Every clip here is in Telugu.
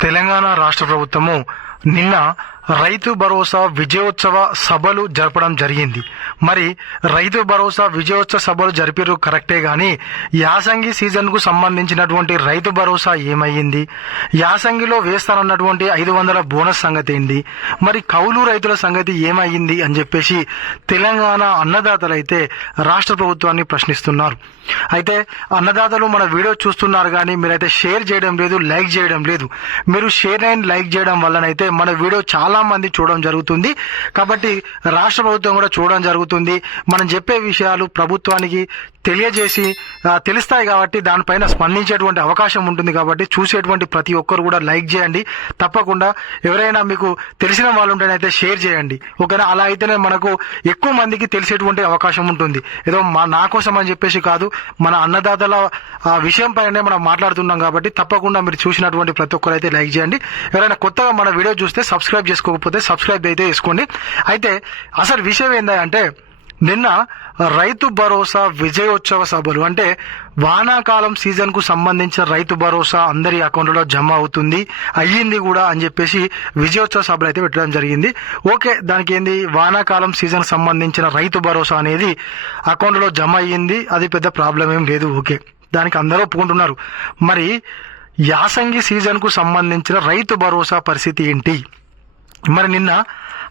తెలంగాణ రాష్ట్ర ప్రభుత్వము నిన్న రైతు భరోసా విజయోత్సవ సభలు జరపడం జరిగింది. మరి రైతు భరోసా విజయోత్సవ సభలు జరిపారు కరెక్టే కానీ యాసంగి సీజన్కు సంబంధించినటువంటి రైతు భరోసా ఏమయ్యింది? యాసంగిలో వేస్తానన్నటువంటి ఐదు వందల బోనస్ సంగతి ఏంది? మరి కౌలు రైతుల సంగతి ఏమయ్యింది అని చెప్పేసి తెలంగాణ అన్నదాతలు అయితే రాష్ట్ర ప్రభుత్వాన్ని ప్రశ్నిస్తున్నారు. అయితే అన్నదాతలు మన వీడియో చూస్తున్నారు కానీ మీరైతే షేర్ చేయడం లేదు లైక్ చేయడం లేదు. మీరు షేర్ అండ్ లైక్ చేయడం వల్లనైతే మన వీడియో చాలా చాలా మంది చూడడం జరుగుతుంది. కాబట్టి రాష్ట్ర ప్రభుత్వం కూడా చూడడం జరుగుతుంది. మనం చెప్పే విషయాలు ప్రభుత్వానికి తెలియజేసి తెలుస్తాయి కాబట్టి దానిపైన స్పందించేటువంటి అవకాశం ఉంటుంది కాబట్టి చూసేటువంటి ప్రతి ఒక్కరు కూడా లైక్ చేయండి. తప్పకుండా ఎవరైనా మీకు తెలిసిన వాళ్ళు ఉంటేనైతే షేర్ చేయండి. ఓకేనా? అలా అయితేనే మనకు ఎక్కువ మందికి తెలిసేటువంటి అవకాశం ఉంటుంది. ఏదో మా నా కోసం అని చెప్పేసి కాదు మన అన్నదాతల విషయం పైనే మనం మాట్లాడుతున్నాం కాబట్టి తప్పకుండా మీరు చూసినటువంటి ప్రతి ఒక్కరు అయితే లైక్ చేయండి. ఎవరైనా కొత్తగా మన వీడియో చూస్తే సబ్స్క్రైబ్ చేసుకోకపోతే సబ్స్క్రైబ్ అయితే చేసుకోండి. అయితే అసలు విషయం ఏంటంటే నిన్న రైతు భరోసా విజయోత్సవ సభలు అంటే వానాకాలం సీజన్కు సంబంధించిన రైతు భరోసా అందరి అకౌంట్లో జమ అవుతుంది అయ్యింది కూడా అని చెప్పేసి విజయోత్సవ సభలు అయితే పెట్టడం జరిగింది. ఓకే దానికి ఏంది? వానాకాలం సీజన్ సంబంధించిన రైతు భరోసా అనేది అకౌంట్లో జమ అయ్యింది అది పెద్ద ప్రాబ్లం ఏం లేదు ఓకే. దానికి అందరూ ఒప్పుకుంటున్నారు. మరి యాసంగి సీజన్కు సంబంధించిన రైతు భరోసా పరిస్థితి ఏంటి? మరి నిన్న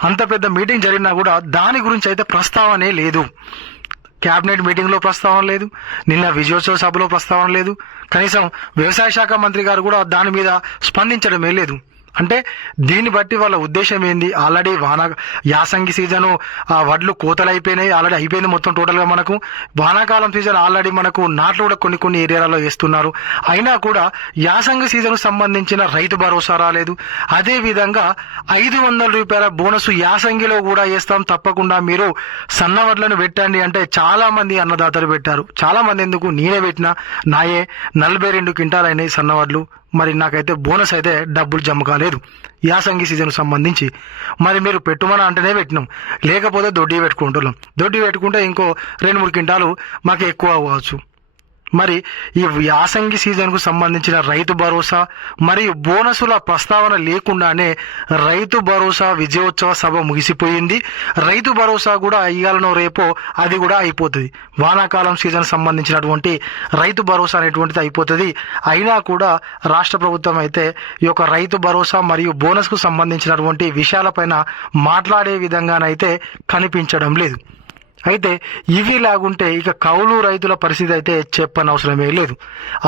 అంత పెద్ద మీటింగ్ జరిగినా కూడా దాని గురించి అయితే ప్రస్తావనే లేదు. క్యాబినెట్ మీటింగ్లో ప్రస్తావన లేదు. నిన్న విజయోత్సవ సభలో ప్రస్తావన లేదు. కనీసం వ్యవసాయ శాఖ మంత్రి గారు కూడా దాని మీద స్పందించడమే లేదు. అంటే దీన్ని బట్టి వాళ్ళ ఉద్దేశం ఏంది? ఆల్రెడీ వాన యాసంగి సీజను ఆ వడ్లు కోతలు అయిపోయినాయి ఆల్రెడీ అయిపోయింది మొత్తం టోటల్గా మనకు. వానాకాలం సీజన్ ఆల్రెడీ మనకు నాట్లు కూడా కొన్ని కొన్ని ఏరియాలలో వేస్తున్నారు. అయినా కూడా యాసంగి సీజన్ సంబంధించిన రైతు భరోసా రాలేదు. అదే విధంగా ఐదు వందల రూపాయల బోనస్ యాసంగిలో కూడా వేస్తాం. తప్పకుండా మీరు సన్న వడ్లను పెట్టండి అంటే చాలా మంది అన్నదాతలు పెట్టారు. చాలా మంది ఎందుకు? నేనే పెట్టినా. నాయే నలభై రెండు క్వింటాలు అయినాయి సన్న వడ్లు. మరి నాకైతే బోనస్ అయితే డబ్బులు జమ కాలేదు. యాసంగి సీజన్ సంబంధించి. మరి మీరు పెట్టుమని అంటేనే పెట్టినాం. లేకపోతే దొడ్డి పెట్టుకుంటున్నాం. దొడ్డి పెట్టుకుంటే ఇంకో రెండు మూడు క్వింటాలు మాకు ఎక్కువ అవ్వచ్చు. మరి ఈ యాసంగి సీజన్కు సంబంధించిన రైతు భరోసా మరియు బోనసుల ప్రస్తావన లేకుండానే రైతు భరోసా విజయోత్సవ సభ ముగిసిపోయింది. రైతు భరోసా కూడా ఇయ్యాలనో రేపో అది కూడా అయిపోతుంది. వానాకాలం సీజన్ సంబంధించినటువంటి రైతు భరోసా అనేటువంటిది అయిపోతుంది. అయినా కూడా రాష్ట్ర ప్రభుత్వం అయితే ఈ యొక్క రైతు భరోసా మరియు బోనస్కు సంబంధించినటువంటి విషయాలపైన మాట్లాడే విధంగానైతే కనిపించడం లేదు. అయితే ఇవి లాగుంటే ఇక కౌలు రైతుల పరిస్థితి అయితే చెప్పనవసరమే లేదు.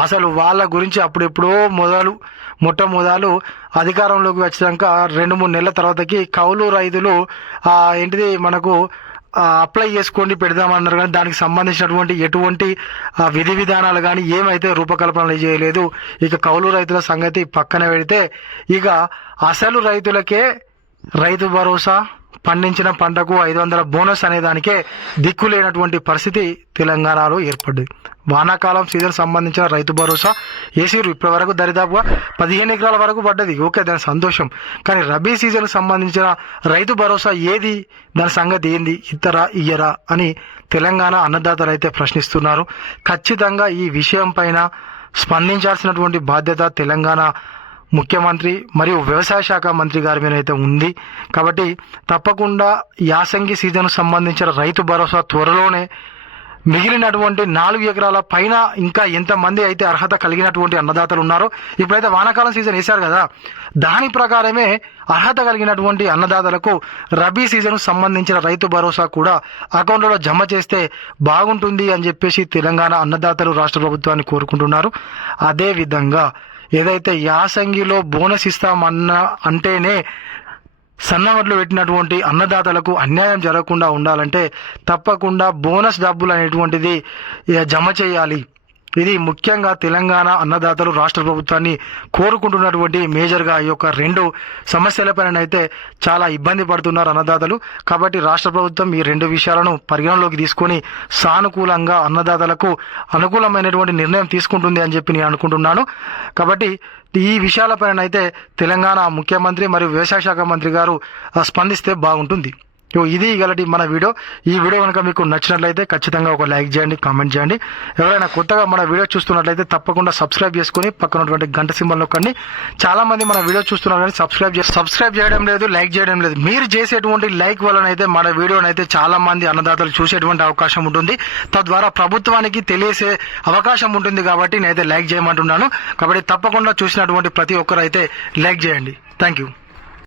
అసలు వాళ్ళ గురించి అప్పుడెప్పుడో మొదలు మొట్టమొదలు అధికారంలోకి వచ్చినాక రెండు మూడు నెలల తర్వాతకి కౌలు రైతులు ఏంటిది మనకు అప్లై చేసుకోండి పెడదామన్నారు కానీ దానికి సంబంధించినటువంటి ఎటువంటి విధి విధానాలు కానీ ఏమైతే రూపకల్పన చేయలేదు ఇక కౌలు రైతుల సంగతి పక్కన పెడితే ఇక అసలు రైతులకే రైతు భరోసా పండించిన పంటకు ఐదు వందల బోనస్ అనే దానికే దిక్కు లేనటువంటి పరిస్థితి తెలంగాణలో ఏర్పడింది వానాకాలం సీజన్ సంబంధించిన రైతు భరోసా ఏసీరు ఇప్పటి వరకు దరిదాపుగా పదిహేను ఎకరాల వరకు పడ్డది. ఓకే దాని సంతోషం. కానీ రబీ సీజన్ సంబంధించిన రైతు భరోసా ఏది? దాని సంగతి ఏంది? ఇతరా ఇయ్యరా అని తెలంగాణ అన్నదాతలు అయితే ప్రశ్నిస్తున్నారు. ఖచ్చితంగా ఈ విషయం పైన స్పందించాల్సినటువంటి బాధ్యత తెలంగాణ ముఖ్యమంత్రి మరియు వ్యవసాయ శాఖ మంత్రి గారి మీద అయితే ఉంది. కాబట్టి తప్పకుండా యాసంగి సీజన్ సంబంధించిన రైతు భరోసా త్వరలోనే మిగిలినటువంటి నాలుగు ఎకరాల పైన ఇంకా ఎంతమంది అయితే అర్హత కలిగినటువంటి అన్నదాతలు ఉన్నారో ఇప్పుడైతే వానాకాలం సీజన్ వేశారు కదా దాని ప్రకారమే అర్హత కలిగినటువంటి అన్నదాతలకు రబీ సీజన్ సంబంధించిన రైతు భరోసా కూడా అకౌంట్లో జమ చేస్తే బాగుంటుంది అని చెప్పేసి తెలంగాణ అన్నదాతలు రాష్ట్ర ప్రభుత్వాన్ని కోరుకుంటున్నారు. అదే విధంగా ఏదైతే యాసంగిలో బోనస్ ఇస్తామన్న అంటేనే సన్నవడ్లు పెట్టినటువంటి అన్నదాతలకు అన్యాయం జరగకుండా ఉండాలంటే తప్పకుండా బోనస్ డబ్బులు అనేటువంటిది జమ చేయాలి. ఇది ముఖ్యంగా తెలంగాణ అన్నదాతలు రాష్ట్ర ప్రభుత్వాన్ని కోరుకుంటున్నటువంటి మేజర్గా ఈ యొక్క రెండు సమస్యలపైనైతే అయితే చాలా ఇబ్బంది పడుతున్నారు అన్నదాతలు. కాబట్టి రాష్ట్ర ప్రభుత్వం ఈ రెండు విషయాలను పరిగణలోకి తీసుకొని సానుకూలంగా అన్నదాతలకు అనుకూలమైనటువంటి నిర్ణయం తీసుకుంటుంది అని చెప్పి నేను అనుకుంటున్నాను. కాబట్టి ఈ విషయాలపైనైతే అయితే తెలంగాణ ముఖ్యమంత్రి మరియు వ్యవసాయ శాఖ మంత్రి గారు స్పందిస్తే బాగుంటుంది. ఇది ఇగలటి మన వీడియో. ఈ వీడియో కనుక మీకు నచ్చినట్లయితే ఖచ్చితంగా ఒక లైక్ చేయండి కామెంట్ చేయండి. ఎవరైనా కొత్తగా మన వీడియో చూస్తున్నట్లయితే తప్పకుండా సబ్స్క్రైబ్ చేసుకుని పక్కన ఉన్నటువంటి గంట సింబల్ నొక్కండి. చాలా మంది మన వీడియో చూస్తున్నారు కానీ సబ్స్క్రైబ్ సబ్స్క్రైబ్ చేయడం లేదు లైక్ చేయడం లేదు. మీరు చేసేటువంటి లైక్ వలనైతే మన వీడియోనైతే చాలా మంది అన్నదాతలు చూసేటువంటి అవకాశం ఉంటుంది. తద్వారా ప్రభుత్వానికి తెలియసే అవకాశం ఉంటుంది కాబట్టి నేనైతే లైక్ చేయమంటున్నాను. కాబట్టి తప్పకుండా చూసినటువంటి ప్రతి ఒక్కరైతే అయితే లైక్ చేయండి. Thank you.